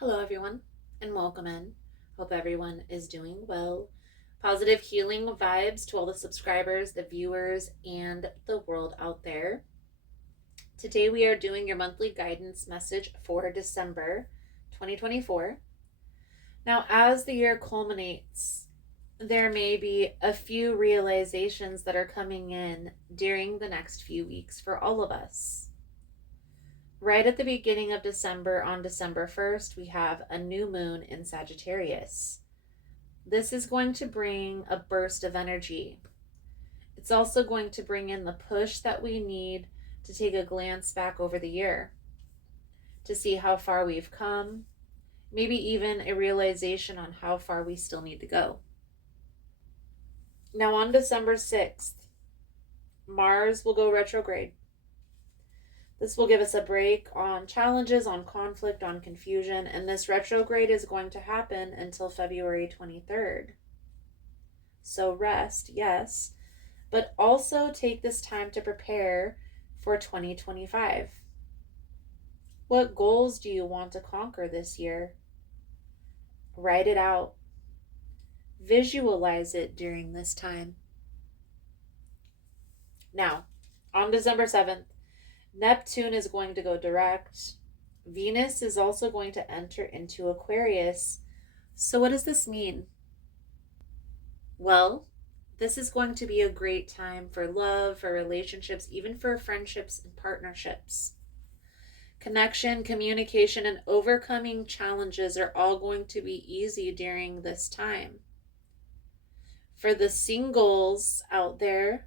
Hello, everyone, and welcome in. Hope everyone is doing well. Positive healing vibes to all the subscribers, the viewers, and the world out there. Today, we are doing your monthly guidance message for December 2024. Now, as the year culminates, there may be a few realizations that are coming in during the next few weeks for all of us. Right at the beginning of December, on December 1st, we have a new moon in Sagittarius. This is going to bring a burst of energy. It's also going to bring in the push that we need to take a glance back over the year, to see how far we've come, maybe even a realization on how far we still need to go. Now, on December 6th, Mars will go retrograde. This will give us a break on challenges, on conflict, on confusion, and this retrograde is going to happen until February 23rd. So rest, yes, but also take this time to prepare for 2025. What goals do you want to conquer this year? Write it out. Visualize it during this time. Now, on December 7th, Neptune is going to go direct. Venus is also going to enter into Aquarius. So what does this mean? Well, this is going to be a great time for love, for relationships, even for friendships and partnerships. Connection, communication, and overcoming challenges are all going to be easy during this time. For the singles out there,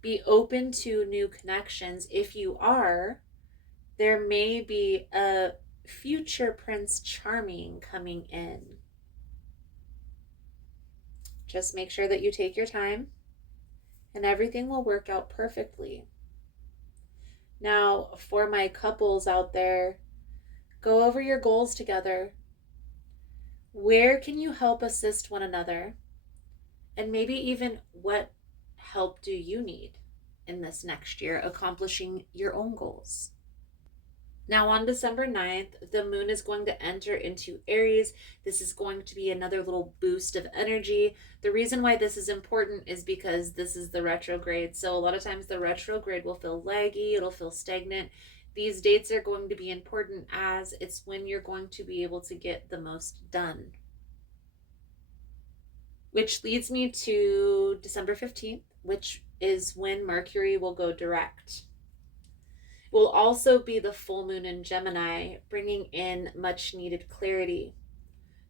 be open to new connections. If you are, there may be a future Prince Charming coming in. Just make sure that you take your time and everything will work out perfectly. Now, for my couples out there, go over your goals together. Where can you help assist one another? And maybe even what help do you need in this next year accomplishing your own goals? Now, on December 9th, the moon is going to enter into Aries. This is going to be another little boost of energy. The reason why this is important is because this is the retrograde. So a lot of times the retrograde will feel laggy, it'll feel stagnant. These dates are going to be important as it's when you're going to be able to get the most done. Which leads me to December 15th, which is when Mercury will go direct. Will also be the full moon in Gemini, bringing in much needed clarity.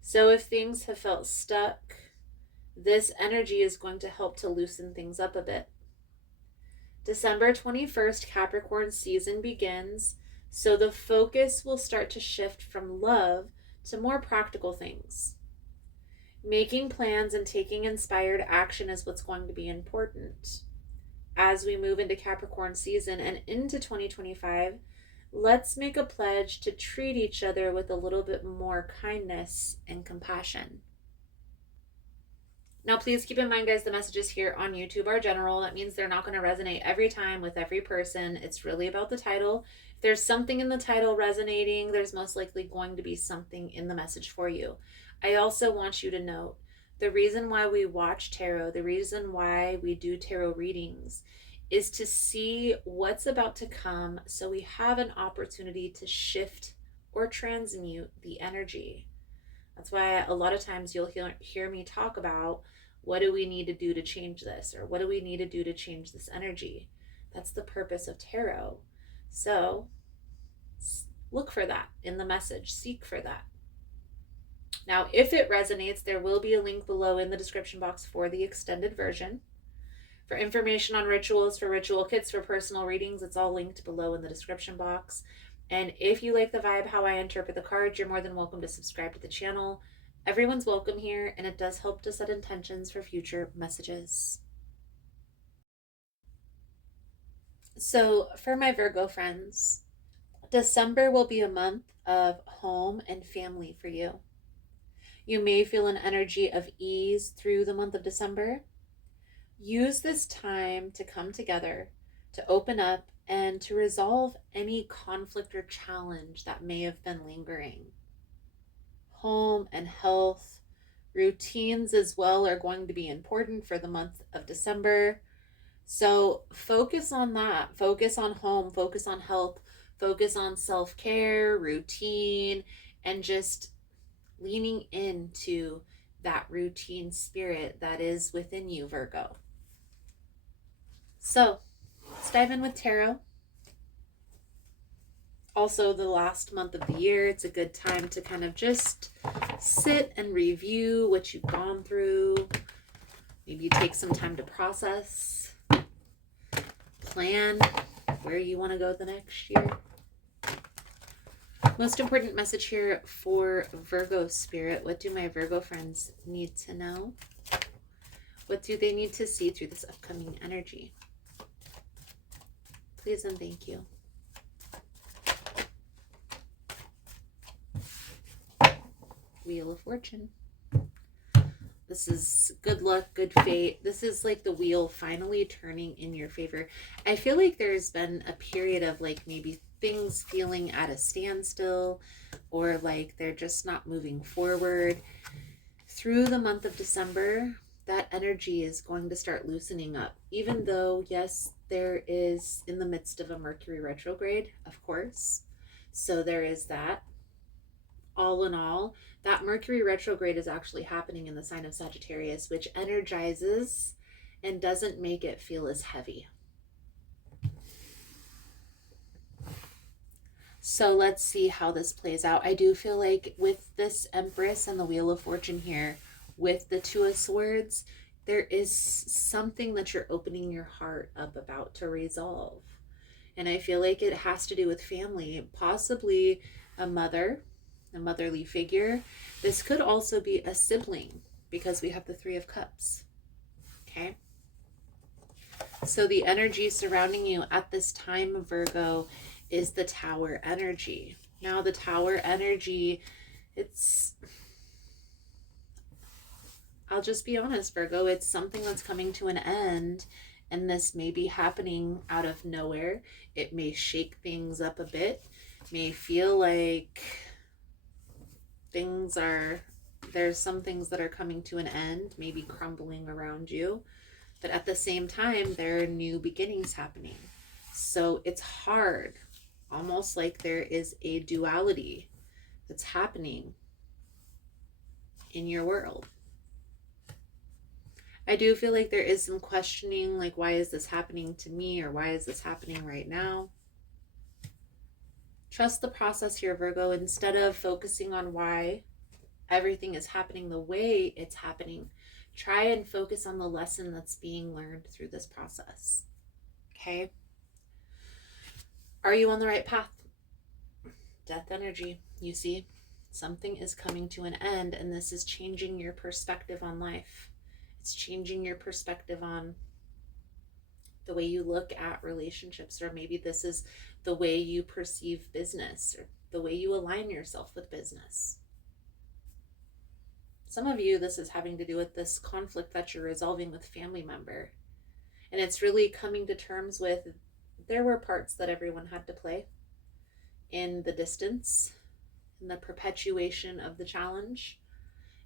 So if things have felt stuck, this energy is going to help to loosen things up a bit. December 21st, Capricorn season begins, so the focus will start to shift from love to more practical things. Making plans and taking inspired action is what's going to be important. As we move into Capricorn season and into 2025, let's make a pledge to treat each other with a little bit more kindness and compassion. Now, please keep in mind, guys, the messages here on YouTube are general. That means they're not going to resonate every time with every person. It's really about the title. If there's something in the title resonating, there's most likely going to be something in the message for you. I also want you to note the reason why we watch tarot, the reason why we do tarot readings is to see what's about to come so we have an opportunity to shift or transmute the energy. That's why a lot of times you'll hear me talk about what do we need to do to change this, or what do we need to do to change this energy. That's the purpose of tarot. So look for that in the message, seek for that. Now, if it resonates, there will be a link below in the description box for the extended version. For information on rituals, for ritual kits, for personal readings, it's all linked below in the description box. And if you like the vibe, how I interpret the cards, you're more than welcome to subscribe to the channel. Everyone's welcome here, and it does help to set intentions for future messages. So for my Virgo friends, December will be a month of home and family for you. You may feel an energy of ease through the month of December. Use this time to come together, to open up, and to resolve any conflict or challenge that may have been lingering. home and health. Routines as well are going to be important for the month of December. So focus on that. Focus on home, focus on health, focus on self care, routine, and just leaning into that routine spirit that is within you, Virgo. So let's dive in with tarot. Also, the last month of the year, it's a good time to kind of just sit and review what you've gone through. Maybe take some time to process, plan where you want to go the next year. Most important message here for Virgo spirit. What do my Virgo friends need to know? What do they need to see through this upcoming energy? Please and thank you. Wheel of Fortune. This is good luck, good fate. This is like the wheel finally turning in your favor. I feel like there's been a period of like maybe things feeling at a standstill, or like they're just not moving forward. Through the month of December, that energy is going to start loosening up. Even though, yes, there is in the midst of a Mercury retrograde, of course. So there is that. All in all, that Mercury retrograde is actually happening in the sign of Sagittarius, which energizes and doesn't make it feel as heavy. So let's see how this plays out. I do feel like with this Empress and the Wheel of Fortune here, with the Two of Swords, there is something that you're opening your heart up about to resolve. And I feel like it has to do with family, possibly a mother, a motherly figure. This could also be a sibling because we have the Three of Cups. Okay. So the energy surrounding you at this time, Virgo, is the Tower energy. Now the Tower energy, I'll just be honest, Virgo, it's something that's coming to an end, and this may be happening out of nowhere. It may shake things up a bit, may feel like there's some things that are coming to an end, maybe crumbling around you, but at the same time, there are new beginnings happening. So it's hard, almost like there is a duality that's happening in your world. I do feel like there is some questioning, like, why is this happening to me, or why is this happening right now? Trust the process here, Virgo. Instead of focusing on why everything is happening the way it's happening, try and focus on the lesson that's being learned through this process. Okay? Are you on the right path? Death energy, you see, something is coming to an end, and this is changing your perspective on life. It's changing your perspective on the way you look at relationships, or maybe this is the way you perceive business, or the way you align yourself with business. Some of you, this is having to do with this conflict that you're resolving with family member. And it's really coming to terms with, there were parts that everyone had to play in the distance, in the perpetuation of the challenge.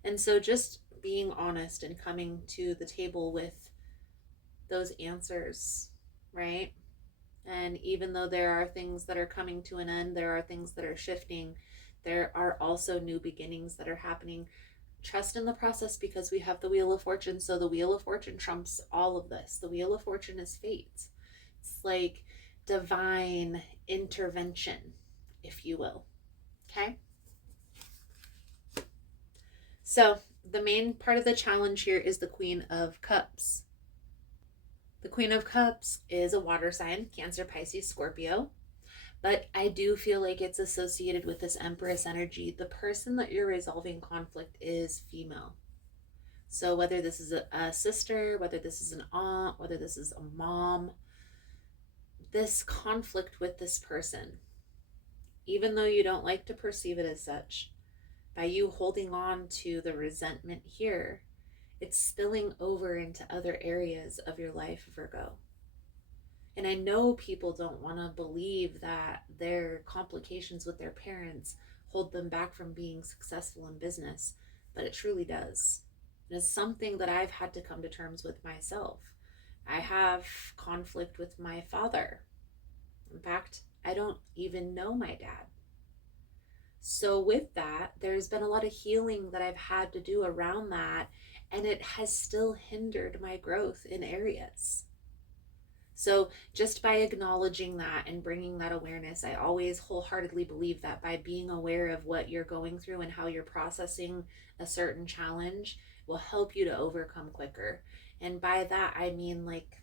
And so just being honest and coming to the table with those answers, right? And even though there are things that are coming to an end, there are things that are shifting, there are also new beginnings that are happening. Trust in the process, because we have the Wheel of Fortune. So the Wheel of Fortune trumps all of this. The Wheel of Fortune is fate. It's like divine intervention, if you will. Okay? So the main part of the challenge here is the Queen of Cups. The Queen of Cups is a water sign, Cancer, Pisces, Scorpio. But I do feel like it's associated with this Empress energy. The person that you're resolving conflict is female. So whether this is a sister, whether this is an aunt, whether this is a mom, this conflict with this person, even though you don't like to perceive it as such, by you holding on to the resentment here, it's spilling over into other areas of your life, Virgo. And I know people don't want to believe that their complications with their parents hold them back from being successful in business, but it truly does. And it's something that I've had to come to terms with myself. I have conflict with my father. In fact, I don't even know my dad. So with that, there's been a lot of healing that I've had to do around that, and it has still hindered my growth in areas. So just by acknowledging that and bringing that awareness, I always wholeheartedly believe that by being aware of what you're going through and how you're processing a certain challenge will help you to overcome quicker. And by that, I mean like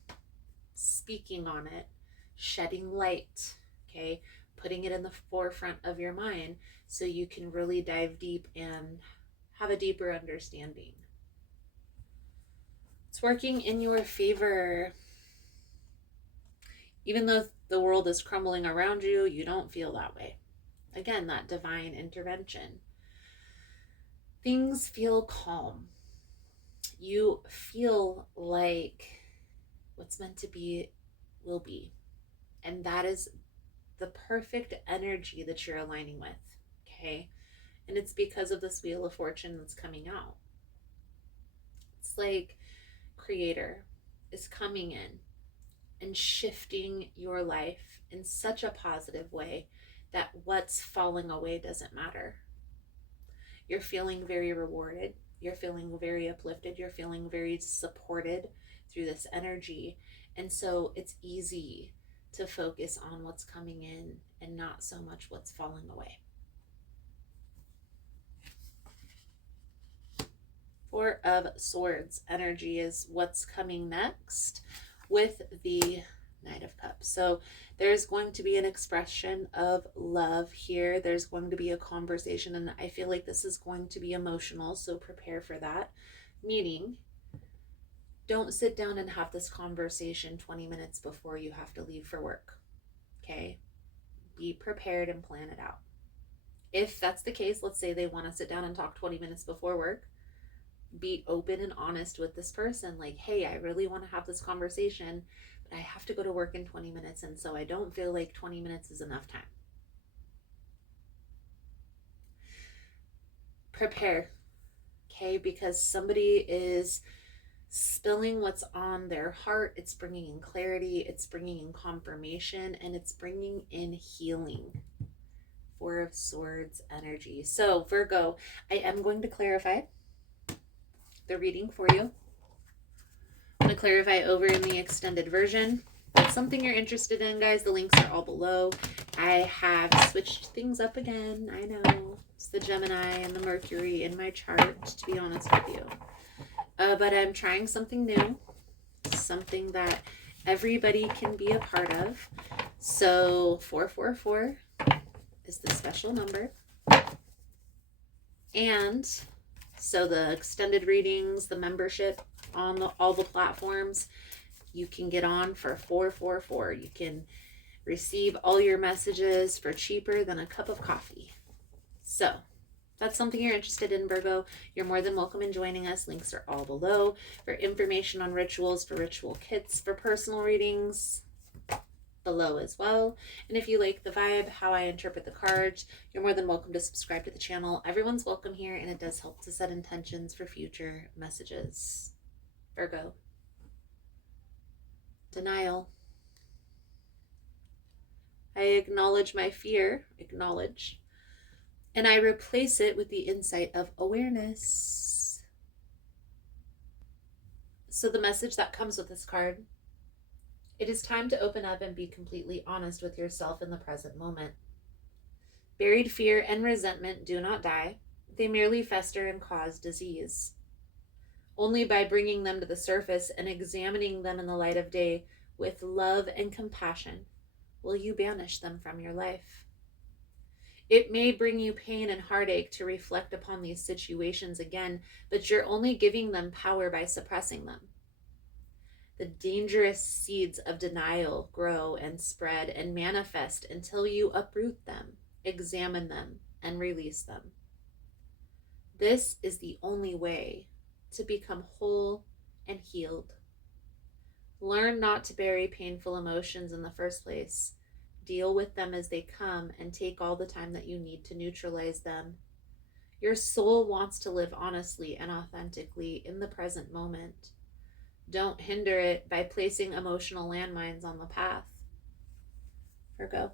speaking on it, shedding light, okay? Putting it in the forefront of your mind so you can really dive deep and have a deeper understanding. It's working in your favor. Even though the world is crumbling around you, you don't feel that way. Again, that divine intervention. Things feel calm. You feel like what's meant to be will be. And that is the perfect energy that you're aligning with, okay? And it's because of this Wheel of Fortune that's coming out. It's like Creator is coming in and shifting your life in such a positive way that what's falling away doesn't matter. You're feeling very rewarded. You're feeling very uplifted. You're feeling very supported through this energy. And so it's easy to focus on what's coming in and not so much what's falling away. Four of Swords energy is what's coming next with the Knight of Cups. So there's going to be an expression of love here. There's going to be a conversation, and I feel like this is going to be emotional, so prepare for that. Meaning, don't sit down and have this conversation 20 minutes before you have to leave for work, okay? Be prepared and plan it out. If that's the case, let's say they want to sit down and talk 20 minutes before work, be open and honest with this person. Like, hey, I really want to have this conversation, but I have to go to work in 20 minutes. And so I don't feel like 20 minutes is enough time. Prepare, okay? Because somebody is spilling what's on their heart. It's bringing in clarity. It's bringing in confirmation, and it's bringing in healing. Four of Swords energy. So Virgo, I am going to clarify the reading for you. I'm going to clarify over in the extended version. If it's something you're interested in, guys, the links are all below. I have switched things up again. I know. It's the Gemini and the Mercury in my chart, to be honest with you. But I'm trying something new. Something that everybody can be a part of. So 444 is the special number. And so the extended readings, the membership on all the platforms, you can get on for 444. You can receive all your messages for cheaper than a cup of coffee. So if that's something you're interested in, Virgo, you're more than welcome in joining us. Links are all below for information on rituals, for ritual kits, for personal readings, below as well. And if you like the vibe, how I interpret the cards, you're more than welcome to subscribe to the channel. Everyone's welcome here, and it does help to set intentions for future messages. Virgo. Denial. I acknowledge my fear, and I replace it with the insight of awareness. So the message that comes with this card: it is time to open up and be completely honest with yourself in the present moment. Buried fear and resentment do not die. They merely fester and cause disease. Only by bringing them to the surface and examining them in the light of day with love and compassion will you banish them from your life. It may bring you pain and heartache to reflect upon these situations again, but you're only giving them power by suppressing them. The dangerous seeds of denial grow and spread and manifest until you uproot them, examine them, and release them. This is the only way to become whole and healed. Learn not to bury painful emotions in the first place. deal with them as they come and take all the time that you need to neutralize them. Your soul wants to live honestly and authentically in the present moment. Don't hinder it by placing emotional landmines on the path. Virgo.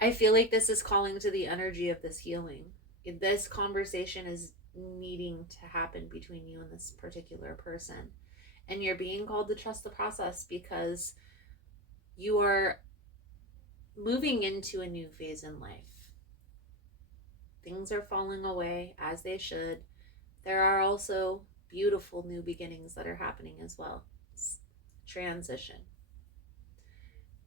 I feel like this is calling to the energy of this healing. This conversation is needing to happen between you and this particular person. And you're being called to trust the process because you are moving into a new phase in life. Things are falling away as they should. There are also beautiful new beginnings that are happening as well. It's transition.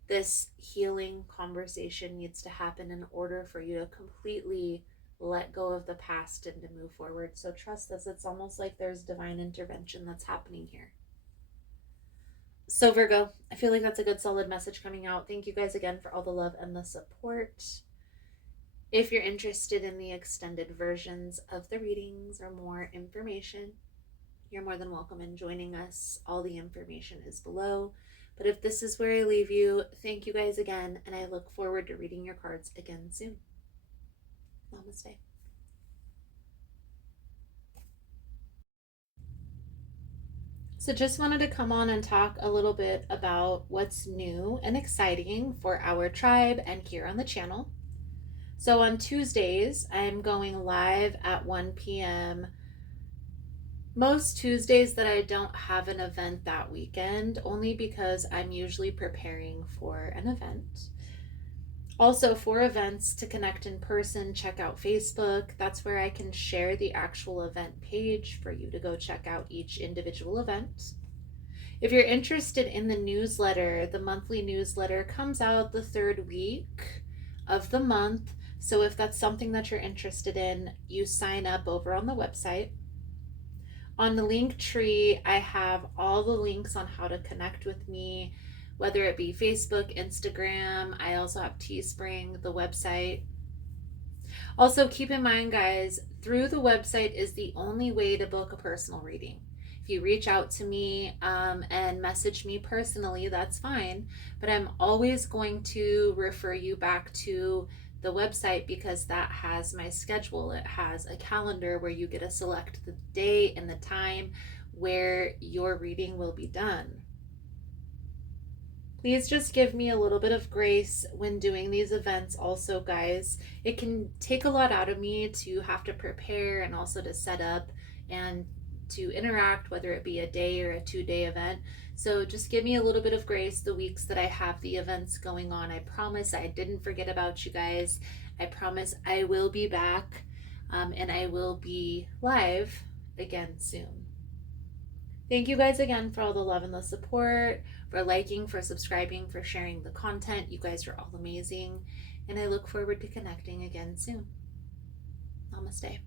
This healing conversation needs to happen in order for you to completely let go of the past and to move forward. So trust this. It's almost like there's divine intervention that's happening here. So Virgo, I feel like that's a good solid message coming out. Thank you guys again for all the love and the support. If you're interested in the extended versions of the readings or more information, you're more than welcome in joining us. All the information is below. But if this is where I leave you, thank you guys again, and I look forward to reading your cards again soon. Namaste. So just wanted to come on and talk a little bit about what's new and exciting for our tribe and here on the channel. So on Tuesdays, I'm going live at 1 p.m. Most Tuesdays that I don't have an event that weekend, only because I'm usually preparing for an event. Also, for events to connect in person, check out Facebook. That's where I can share the actual event page for you to go check out each individual event. If you're interested in the newsletter, the monthly newsletter comes out the third week of the month. So if that's something that you're interested in, you sign up over on the website. On the link tree, I have all the links on how to connect with me, whether it be Facebook, Instagram. I also have Teespring, the website. Also, keep in mind, guys, through the website is the only way to book a personal reading. If you reach out to me and message me personally, that's fine. But I'm always going to refer you back to the website because that has my schedule. It has a calendar where you get to select the day and the time where your reading will be done. Please just give me a little bit of grace when doing these events also, guys. It can take a lot out of me to have to prepare and also to set up and to interact, whether it be a day or a 2-day event. So just give me a little bit of grace the weeks that I have the events going on. I promise I didn't forget about you guys. I promise I will be back and I will be live again soon. Thank you guys again for all the love and the support, for liking, for subscribing, for sharing the content. You guys are all amazing. And I look forward to connecting again soon. Namaste.